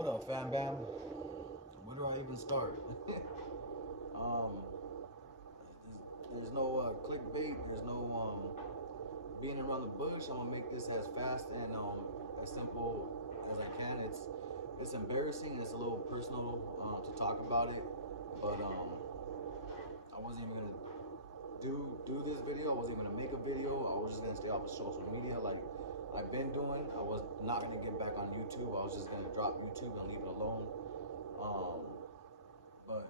What up, fam bam? Where do I even start? um, there's no clickbait. There's no being around the bush. I'm gonna make this as fast and as simple as I can. It's embarrassing. It's a little personal to talk about it, but I wasn't even gonna do this video. I wasn't even gonna make a video. I was just gonna stay off of social media like I've been doing. I was not gonna get back on YouTube. I was just gonna drop YouTube and leave it alone. But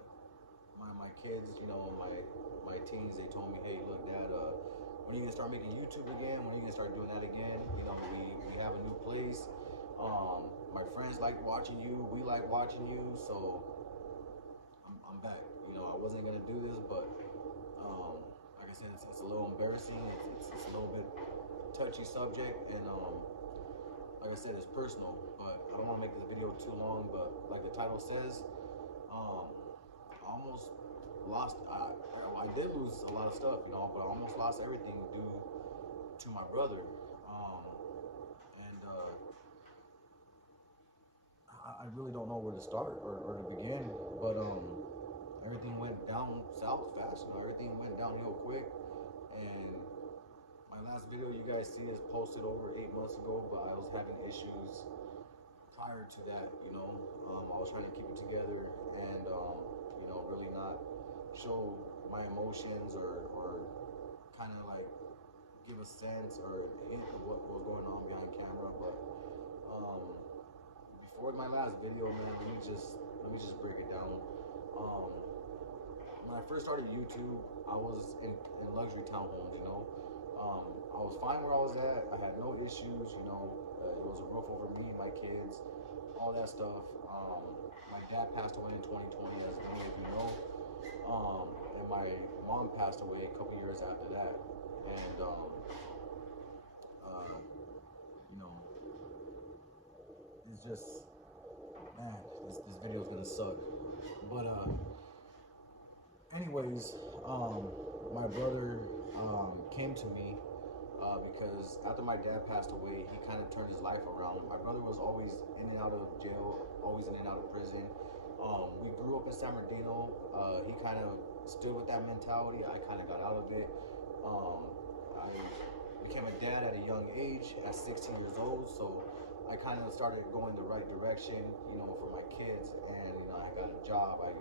my kids, you know, my teens, they told me, hey, look, Dad, when are you gonna start making YouTube again? When are you gonna start doing that again? You know, we have a new place. My friends like watching you. We like watching you. So I'm back. You know, I wasn't gonna do this, but like I said, it's a little embarrassing. It's a little bit touchy subject, and like I said, it's personal. But I don't want to make this video too long. But like the title says, I almost lost. I did lose a lot of stuff, you know, but I almost lost everything due to my brother. I really don't know where to start or to begin, but everything went down south fast. You know, everything went downhill quick, and my last video you guys see is posted over 8 months ago, but I was having issues prior to that. You know, I was trying to keep it together and you know, really not show my emotions or kind of like give a sense or a hint of what was going on behind camera. But before my last video, man, let me just break it down. When I first started YouTube, I was in luxury townhomes, you know. I was fine where I was at. I had no issues, you know. It was a roof over me, my kids, all that stuff. My dad passed away in 2020, as many of you know. And my mom passed away a couple years after that. And you know, it's just, man, this video is gonna suck. But anyways, my brother came to me because after my dad passed away, he kind of turned his life around. My brother was always in and out of jail, always in and out of prison. We grew up in San Bernardino. He kind of stood with that mentality. I kind of got out of it. I became a dad at a young age, at 16 years old, so I kind of started going the right direction, you know, for my kids. And, you know, I got a job. I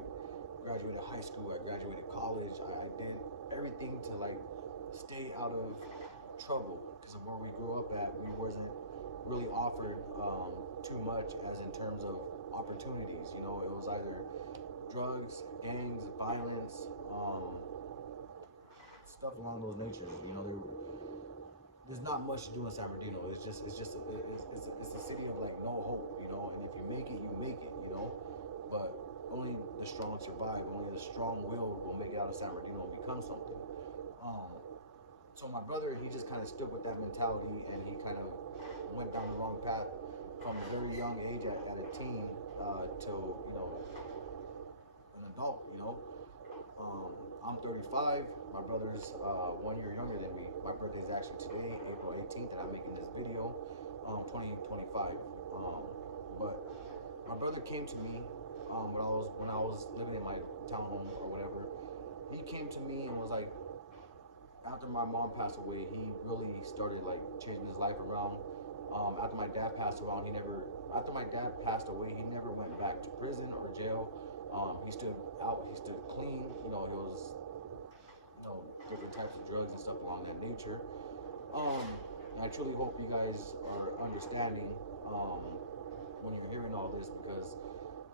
graduated high school. I graduated college. I did everything to, like, stay out of trouble, because of where we grew up at, we wasn't really offered too much as in terms of opportunities. You know, it was either drugs, gangs, violence, stuff along those natures. You know, there's not much to do in San Bernardino. It's a city of like no hope. You know, and if you make it, you make it. You know, but only the strong survive. Only the strong will make it out of San Bernardino and become something. So my brother, he just kind of stood with that mentality, and he kind of went down the wrong path from a very young age at a teen to, you know, an adult, you know. I'm 35. My brother's 1 year younger than me. My birthday is actually today, April 18th, and I'm making this video, 2025. But my brother came to me when I was living in my townhome or whatever. He came to me and was like, after my mom passed away, he really started like changing his life around. After my dad passed away, he never went back to prison or jail. He stood out, he stood clean. You know, it was, you know, different types of drugs and stuff along that nature. And I truly hope you guys are understanding when you're hearing all this, because,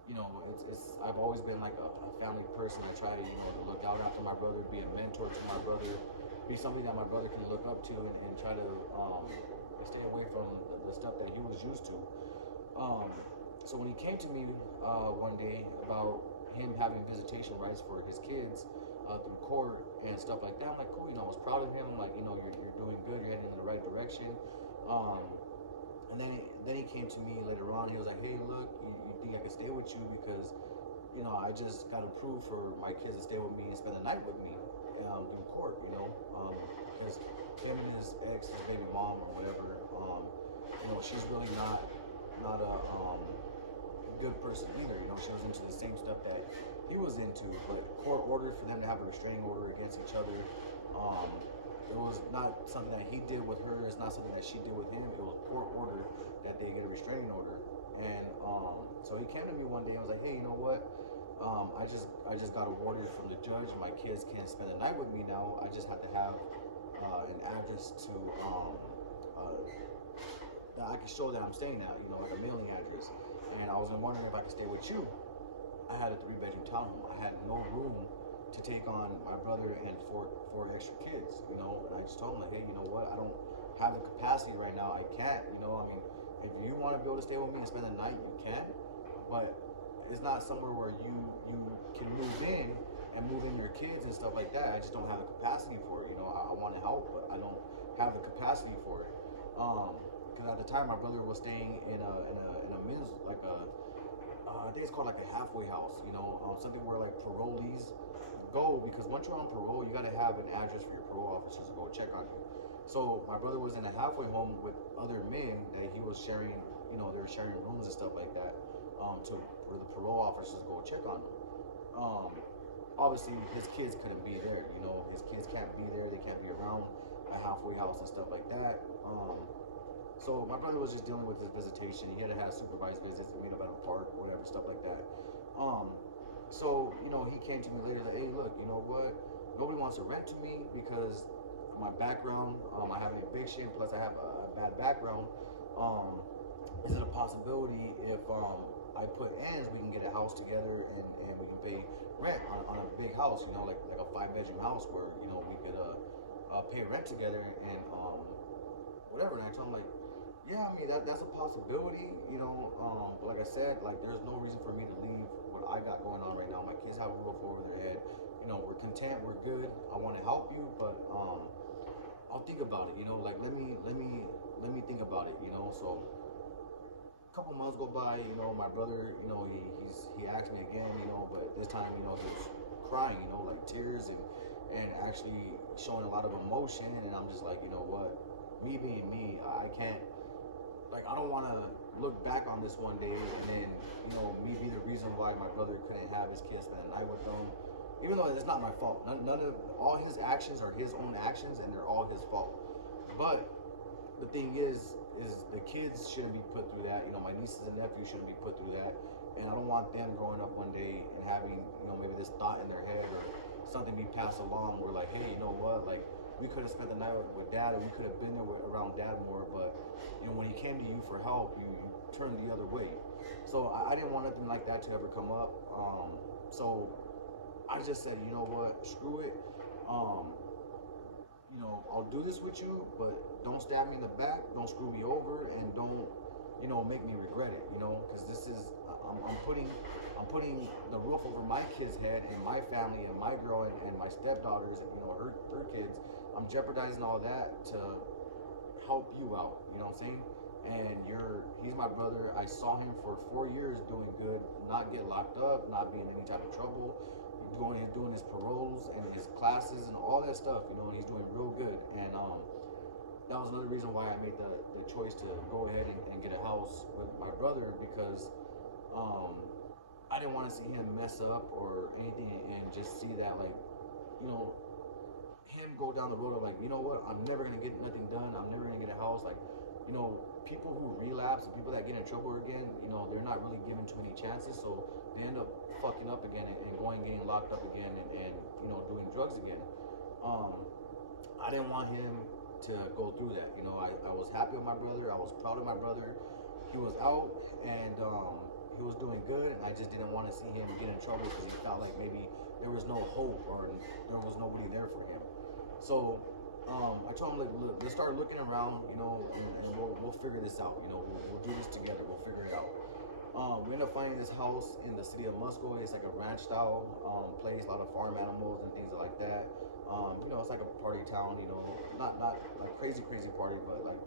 you know, I've always been like a family person. I try to, you know, to look out after my brother, be a mentor to my brother, be something that my brother can look up to, and try to stay away from the stuff that he was used to. So when he came to me one day about him having visitation rights for his kids through court and stuff like that, I'm like, cool, you know, I was proud of him. I'm like, you know, you're doing good, you're heading in the right direction. And then he came to me later on. He was like, hey, look, you think I can stay with you? Because, you know, I just got approved for my kids to stay with me and spend the night with me through court, you know. Because him and his ex, his baby mom or whatever, you know, she's really not a good person either. You know, she was into the same stuff that he was into, but court ordered for them to have a restraining order against each other. It was not something that he did with her. It's not something that she did with him. It was court order that they get a restraining order. And so he came to me one day and was like, hey, you know what? I just got awarded from the judge. My kids can't spend the night with me now. I just have to have an address to that I can show that I'm staying at, you know, like a mailing address. And I was wondering if I could stay with you. I had a 3-bedroom townhome. I had no room to take on my brother and four extra kids, you know. And I just told him, like, hey, you know what? I don't have the capacity right now. I can't, you know. I mean, if you want to be able to stay with me and spend the night, you can. But it's not somewhere where you can move in and move in your kids and stuff like that. I just don't have the capacity for it. You know, I want to help, but I don't have the capacity for it. Because at the time, my brother was staying in a men's, like I think it's called like a halfway house. You know, something where like parolees go, because once you're on parole, you got to have an address for your parole officers to go check on you. So my brother was in a halfway home with other men that he was sharing. You know, they were sharing rooms and stuff like that. To where the parole officers go check on him. Obviously his kids couldn't be there, you know, his kids can't be there, they can't be around a halfway house and stuff like that. So my brother was just dealing with his visitation. He had to have supervised visits, meet up at a park, whatever, stuff like that. So, you know, he came to me later, like, hey, look, you know what, nobody wants to rent to me because my background, I have an eviction, plus I have a bad background. Is it a possibility if I put ends, we can get a house together and we can pay rent on a big house, you know, like a 5-bedroom house where, you know, we could pay rent together and whatever. And I told him, like, yeah, I mean, that's a possibility, you know, but like I said, like, there's no reason for me to leave what I got going on right now. My kids have a roof over their head, you know, we're content, we're good, I want to help you, but I'll think about it, you know, like, let me think about it, you know. So couple months go by, you know, my brother, you know, he asked me again, you know, but this time, you know, he was crying, you know, like tears and actually showing a lot of emotion. And I'm just like, you know what, me being me, I can't, like, I don't want to look back on this one day and then, you know, me be the reason why my brother couldn't have his kids spend the night with them, even though it's not my fault. None of, all his actions are his own actions and they're all his fault. But the thing is the kids shouldn't be put through that. You know, my nieces and nephews shouldn't be put through that. And I don't want them growing up one day and having, you know, maybe this thought in their head or something be passed along where, like, hey, you know what, like, we could have spent the night with dad, or we could have been there around dad more, but, you know, when he came to you for help, you turned the other way. So I didn't want nothing like that to ever come up. So I just said, you know what, screw it. You know, I'll do this with you, but don't stab me in the back, don't screw me over, and don't, you know, make me regret it, you know, because this is, I'm putting the roof over my kid's head and my family and my girl and my stepdaughters, you know, her kids. I'm jeopardizing all that to help you out, you know what I'm saying? And he's my brother. I saw him for 4 years doing good, not get locked up, not be in any type of trouble. Doing his paroles and his classes and all that stuff, you know, and he's doing real good. And that was another reason why I made the choice to go ahead and get a house with my brother, because I didn't want to see him mess up or anything and just see that, like, you know, him go down the road of, like, you know what, I'm never going to get nothing done, I'm never going to get a house. Like, you know, people who relapse and people that get in trouble again, you know, they're not really given too many chances, so they end up fucking up again and getting locked up again and you know, doing drugs again. I didn't want him to go through that. You know, I was happy with my brother, I was proud of my brother. He was out and he was doing good, and I just didn't want to see him get in trouble because he felt like maybe there was no hope or there was nobody there for him. So I told him, look, let's start looking around, you know, and we'll figure this out. You know, we'll do this together. We'll figure it out. We ended up finding this house in the city of Musco. It's like a ranch style place, a lot of farm animals and things like that. You know, it's like a party town. You know, not like crazy party, but like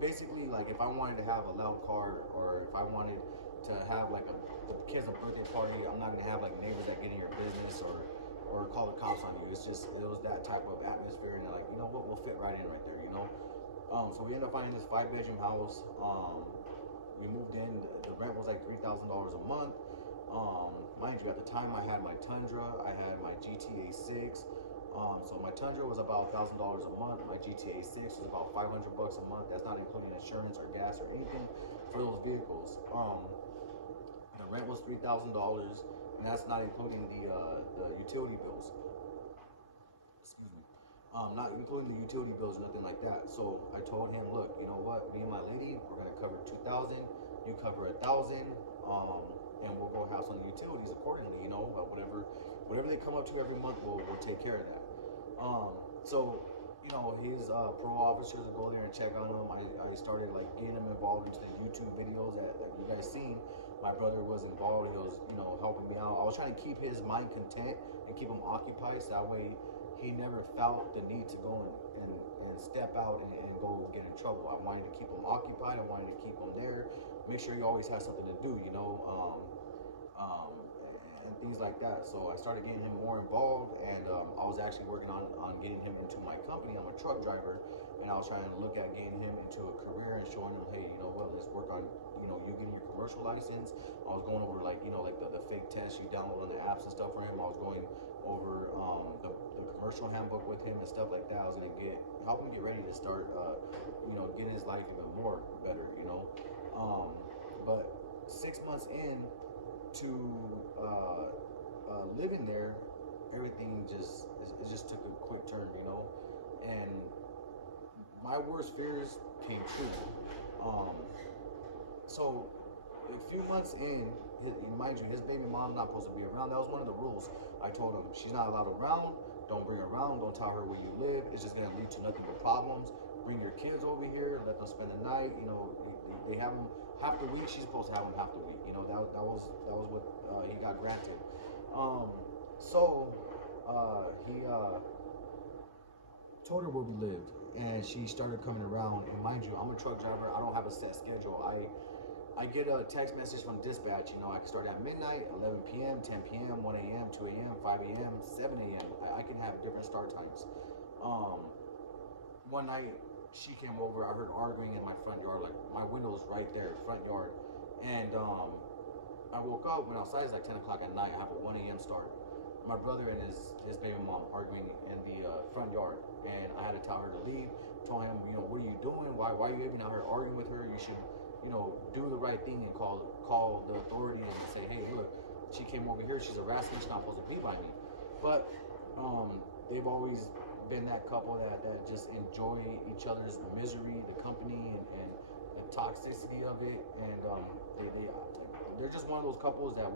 basically, like, if I wanted to have a loud car, or if I wanted to have like the kids' birthday party, I'm not gonna have like neighbors that get in your business or call the cops on you. It was that type of atmosphere, and like, you know what, we'll fit right in right there, you know. So we ended up finding this 5-bedroom house. we moved in. The rent was like $3,000 a month. Mind you, at the time I had my Tundra, I had my GTA 6. So my Tundra was about $1,000 a month. My GTA 6 was about $500 a month. That's not including insurance or gas or anything for those vehicles. The rent was $3,000, and that's not including the utility bills. Excuse me. Not including the utility bills or nothing like that. So I told him, look, you know what? Me and my lady, we're gonna cover 2,000. You cover 1,000. And we'll go have some utilities accordingly. You know, whatever they come up to every month, we'll take care of that. So, you know, his pro officers will go there and check on him. I started like getting him involved into the YouTube videos that you guys seen. My brother was involved. He was, you know, helping me out. I was trying to keep his mind content and keep him occupied, so that way he never felt the need to go and step out and go get in trouble. I wanted to keep him occupied. I wanted to keep him there. Make sure he always has something to do, you know. And things like that. So I started getting him more involved, and I was actually working on getting him into my company. I'm a truck driver, and I was trying to look at getting him into a career and showing him, hey, you know what, let's work on, you know, you getting your commercial license. I was going over like, you know, like the fake tests you download on the apps and stuff for him. I was going over the commercial handbook with him and stuff like that. I was gonna help him get ready to start, you know, getting his life even more better, you know. But 6 months in to living there, everything just took a quick turn, you know. And my worst fears came true. So a few months in, mind you, his baby mom not supposed to be around. That was one of the rules. I told him she's not allowed around. Don't bring her around. Don't tell her where you live. It's just gonna lead to nothing but problems. Bring your kids over here. Let them spend the night. You know, they have them half the week. She's supposed to have them half the week. You know, that was what he got granted. He told her where we lived, and she started coming around. And mind you, I'm a truck driver. I don't have a set schedule. I get a text message from dispatch. You know, I can start at midnight, 11 p.m., 10 p.m., 1 a.m., 2 a.m., 5 a.m., 7 a.m. I can have different start times. One night she came over. I heard arguing in my front yard. Like my window was right there, front yard, and I woke up, went outside. It's like 10 o'clock at night. I have a 1 a.m. start. My brother and his baby mom arguing in the front yard, and I had to tell her to leave. Told him, you know, what are you doing? Why are you even out here arguing with her? You should, you know, do the right thing and call the authority and say, hey, look, she came over here. She's harassing me. She's not supposed to be by me. But they've always been that couple that just enjoy each other's misery, the company, and the toxicity of it. And they're just one of those couples that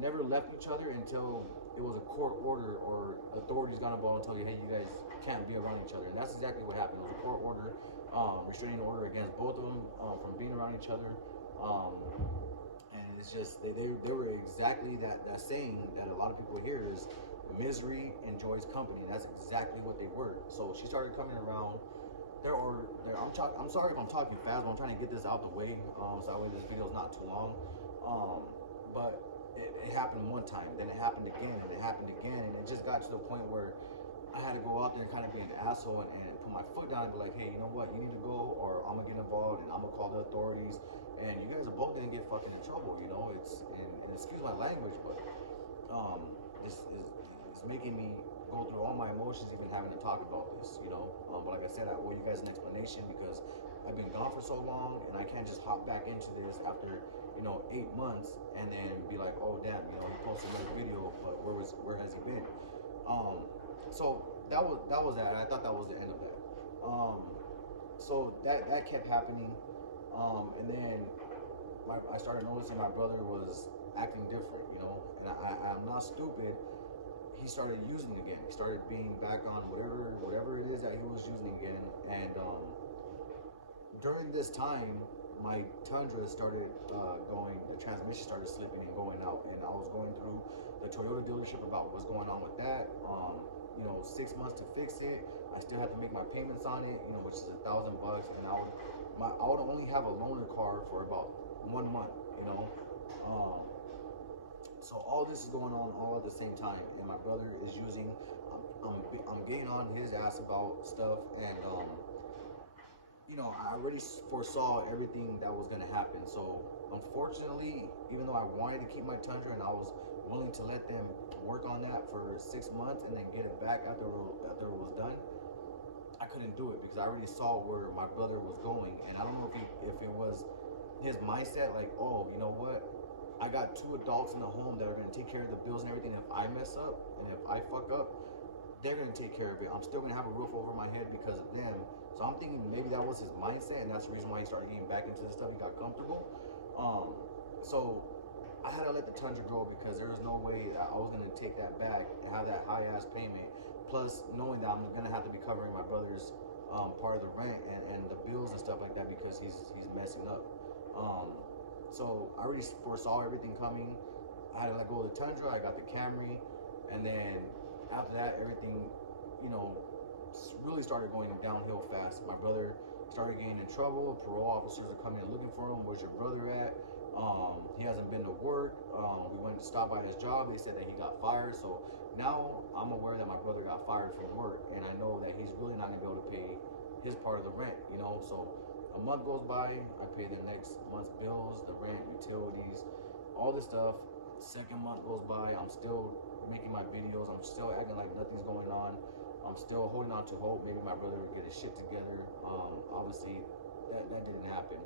never left each other until it was a court order or the authorities got involved and tell you, hey, you guys can't be around each other. And that's exactly what happened. It was a court order, restraining order against both of them from being around each other. And it's just, they were exactly that saying that a lot of people hear is misery enjoys company. And that's exactly what they were. So she started coming around. I'm sorry if I'm talking fast, but I'm trying to get this out the way, so that way this video is not too long. But it happened one time, then it happened again, and it happened again, and it just got to the point where I had to go out there and kind of be an asshole and put my foot down and be like, hey, you know what, you need to go, or I'm gonna get involved and I'm gonna call the authorities, and you guys are both gonna get fucking in trouble, you know. It's and excuse my language, but it's making me go through all my emotions even having to talk about this, you know. But like I said, I owe you guys an explanation because I've been gone for so long, and I can't just hop back into this after, you know, 8 months and then be like, oh damn, you know, he posted another video, but where has he been? So that was that, and I thought that was the end of that. So that kept happening, and then I started noticing my brother was acting different, you know, and I'm not stupid. He started using again. He started being back on whatever it is that he was using again, and during this time, my Tundra started the transmission started slipping and going out, and I was going through the Toyota dealership about what's going on with that. You know, 6 months to fix it. I still had to make my payments on it, you know, which is $1,000, and I would only have a loaner car for about 1 month, you know. So all this is going on all at the same time, and my brother is using. I'm getting on his ass about stuff, and you I already foresaw everything that was gonna happen. So unfortunately, even though I wanted to keep my Tundra and I was willing to let them work on that for 6 months and then get it back after it was done, I couldn't do it because I already saw where my brother was going, and I don't know if it was his mindset, like, oh, you know what? I got 2 adults in the home that are gonna take care of the bills and everything. If I mess up and if I fuck up, they're gonna take care of it. I'm still gonna have a roof over my head because of them. So I'm thinking maybe that was his mindset, and that's the reason why he started getting back into this stuff. He got comfortable. So I had to let the Tundra go because there was no way that I was gonna take that back and have that high ass payment. Plus, knowing that I'm gonna have to be covering my brother's part of the rent and the bills and stuff like that because he's messing up. So I already foresaw everything coming. I had to let go of the Tundra. I got the Camry, and then after that, everything, really started going downhill fast. My brother started getting in trouble. Parole officers are coming and looking for him. Where's your brother at? He hasn't been to work. We went to stop by his job. They said that he got fired. So now I'm aware that my brother got fired from work, and I know that he's really not gonna be able to pay his part of the rent. So a month goes by. I pay the next month's bills, the rent, utilities, all this stuff. Second month goes by. I'm still making my videos. I'm still acting like nothing's going on. I'm still holding on to hope. Maybe my brother will get his shit together. Obviously, that didn't happen.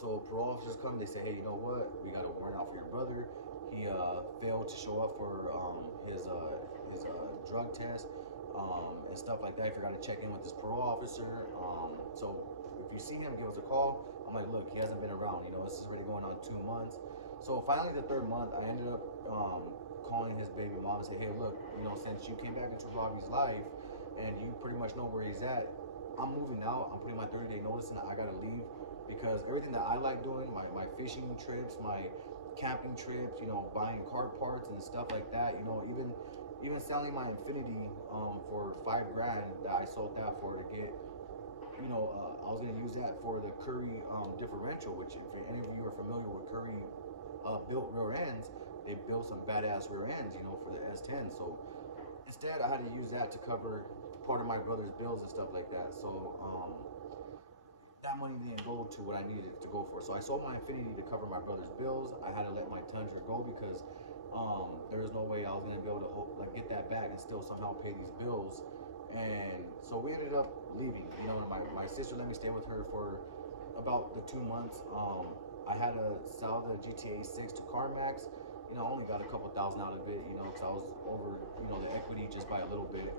So parole officers come. They say, hey, you know what? We got a warrant out for your brother. He failed to show up for his drug test and stuff like that. If you're gonna check in with this parole officer, so if you see him, give us a call. I'm like, look, he hasn't been around. This is already going on 2 months. So finally, the 3rd month, I ended up calling his baby mom and say, hey, look, since you came back into Robbie's life and you pretty much know where he's at, I'm moving out. I'm putting my 30-day notice in. I gotta leave because everything that I like doing, my fishing trips, my camping trips, buying car parts and stuff like that, even selling my Infinity for $5,000 that I sold that for to get, I was gonna use that for the Curry differential, which if any of you are familiar with Curry built rear ends, they built some badass rear ends, for the S10. So instead, I had to use that to cover part of my brother's bills and stuff like that. So that money didn't go to what I needed it to go for. So I sold my Infinity to cover my brother's bills. I had to let my Tundra go because there was no way I was gonna be able to get that back and still somehow pay these bills. And so we ended up leaving. My sister let me stay with her for about the 2 months. I had to sell the GTA 6 to CarMax. I only got a couple thousand out of it, because I was over, the equity just by a little bit.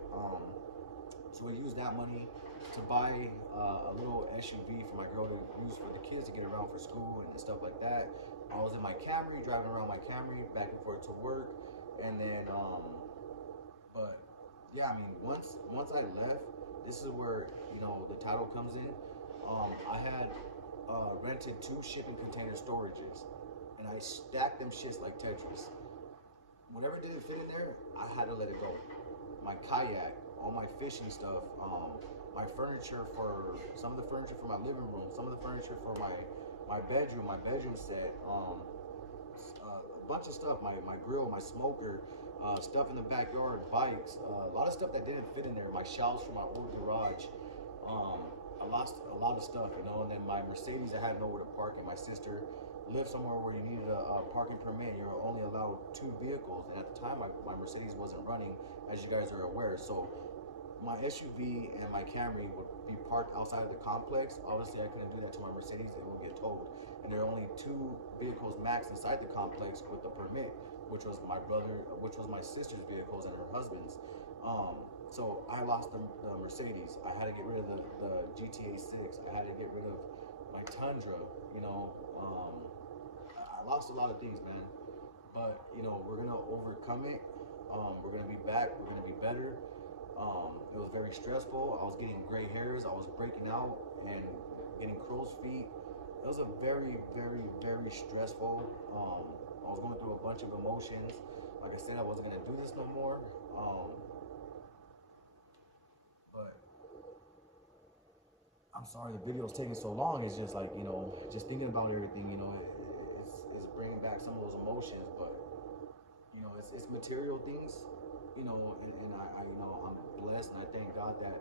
So we used that money to buy a little SUV for my girl to use for the kids to get around for school and stuff like that. I was in my Camry, driving around my Camry back and forth to work, and then, but yeah, once I left, this is where the title comes in. I had rented 2 shipping container storages, and I stacked them shits like Tetris. Whatever didn't fit in there, I had to let it go. My kayak, all my fishing stuff, my furniture some of the furniture for my living room, some of the furniture for my bedroom set, a bunch of stuff, my grill, my smoker, stuff in the backyard, bikes, a lot of stuff that didn't fit in there, my shelves from my old garage. I lost a lot of stuff, and then my Mercedes, I had nowhere to park it. My sister lived somewhere where you needed a parking permit. You're only allowed 2 vehicles, and at the time, my Mercedes wasn't running, as you guys are aware. So my SUV and my Camry would be parked outside of the complex. Obviously, I couldn't do that to my Mercedes; it will get towed. And there are only 2 vehicles max inside the complex with the permit, which was my sister's vehicles and her husband's. So I lost the Mercedes. I had to get rid of the GTA 6. I had to get rid of my Tundra. I lost a lot of things, man. But we're gonna overcome it. We're gonna be back. We're gonna be better. It was very stressful. I was getting gray hairs. I was breaking out and getting crow's feet. It was a very, very, very stressful. I was going through a bunch of emotions. Like I said, I wasn't gonna do this no more. But I'm sorry the video's taking so long. It's just like, just thinking about everything, it's bringing back some of those emotions. But it's material things, and I'm blessed, and I thank God that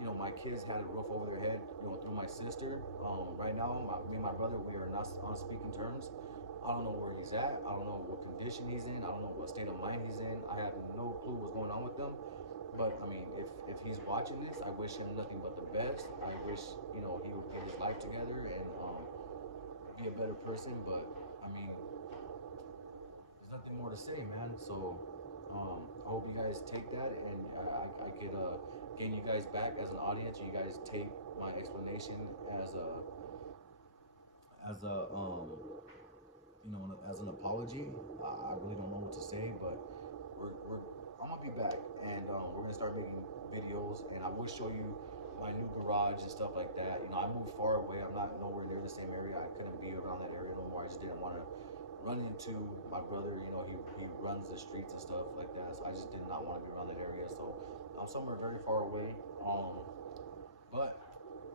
you know, my kids had a roof over their head, you know, through my sister. Right now, me and my brother, we are not on speaking terms. I don't know where he's at. I don't know what condition he's in. I don't know what state of mind he's in. I have no clue what's going on with them. But I mean, if he's watching this, I wish him nothing but the best. I wish, you know, he would get his life together and be a better person. But I mean, there's nothing more to say, man. So I hope you guys take that, and I could gain you guys back as an audience. You guys take my explanation as a you know, as an apology. I really don't know what to say, but I'm gonna be back, and we're gonna start making videos, and I will show you my new garage and stuff like that. You know, I moved far away. I'm not nowhere near the same area. I couldn't be around that area no more. I just didn't want to run into my brother. You know, he runs the streets and stuff like that, so I just did not want to be around that area. So I'm somewhere very far away. But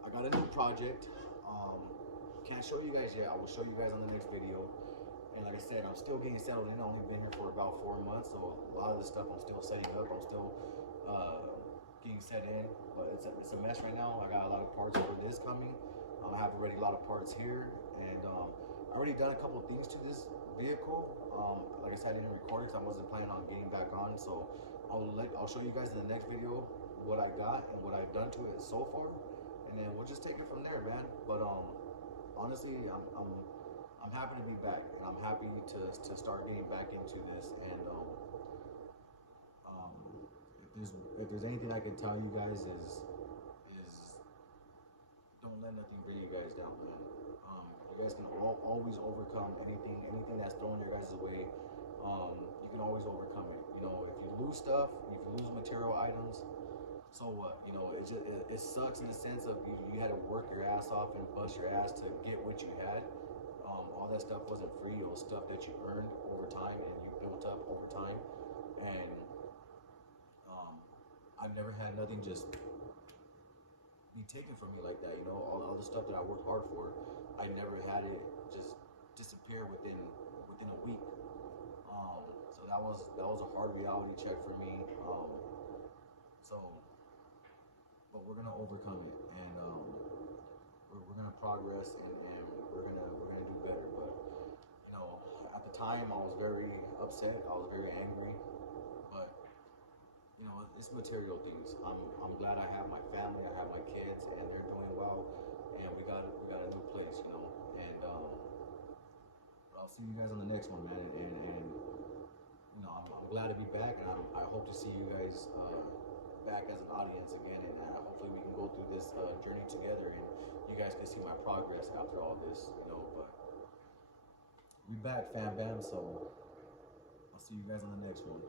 I got a new project. Can't show you guys yet. I will show you guys on the next video. And like I said, I'm still getting settled in. I've only been here for about 4 months, so a lot of this stuff I'm still setting up. I'm still getting set in, but it's a mess right now. I got a lot of parts for this coming. I have already a lot of parts here, and I already done a couple of things to this vehicle. Like I said, I didn't record it because I wasn't planning on getting back on. So I'll show you guys in the next video what I got and what I've done to it so far, and then we'll just take it from there, man. But honestly, I'm happy to be back, and I'm happy to start getting back into this. And if there's anything I can tell you guys is don't let nothing bring you guys down, man. You guys can always overcome anything that's thrown your guys' way. You can always overcome it. You know, if you lose stuff, if you lose material items, so what? You know, it sucks in the sense of you had to work your ass off and bust your ass to get what you had. All that stuff wasn't free. It was stuff that you earned over time and you built up over time. And I've never had nothing just be taken from me like that. You know, all the stuff that I worked hard for, I never had it just disappear within a week. So that was a hard reality check for me. But we're gonna overcome it, and we're gonna progress, and we're gonna do better. But you know, at the time I was very upset. I was very angry. But you know, it's material things. I'm glad I have my family. I have my kids, and they're doing well. And we got a new place, you know. And I'll see you guys on the next one, man. And you know, I'm glad to be back, and I hope to see you guys back as an audience again, and hopefully we can go through this journey together, and you guys can see my progress after all this, you know. But we back, fam bam, so I'll see you guys on the next one.